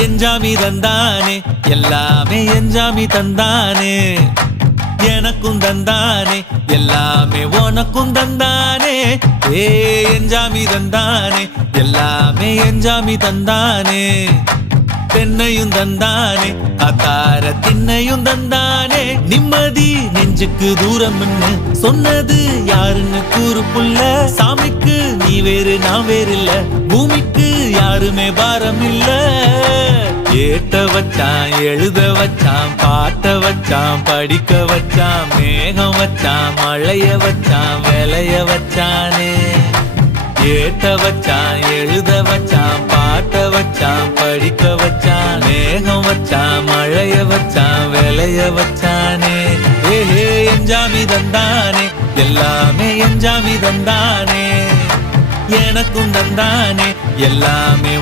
எஞ்சாமி தந்தானே எல்லாமே எஞ்சாமி தந்தானே எனக்கும் தந்தானே எல்லாமே உனக்கும் தந்தானே ஏ எஞ்சாமி தந்தானே எல்லாமே எஞ்சாமி தந்தானே தென்னையும் தந்தானே அத்தார திண்ணையும் தந்தானே நிம்மதி நெஞ்சுக்கு தூரம்னு சொன்னது யாருன்னு கூறு புள்ள சாமிக்கு நீ வேறு நான் வேறு இல்ல பூமிக்கு யாருமே பாரம் இல்ல ஏட்ட வச்சான் எழுத வச்சான் பாட்ட வச்சான் படிக்க வச்சான் மேகம் வச்சான் மழைய வச்சான் விளைய வச்சானே ஏட்ட வச்சான் எழுத வச்சான் பாட்ட வச்சான் படிக்க வச்சான் மேகம் வச்சான் மழைய வச்சான் விளைய வச்சானே ஏஹே எஞ்சாமி தந்தானே எல்லாமே எஞ்சாமி தந்தானே எனக்கும் தந்தானே எல்லாமே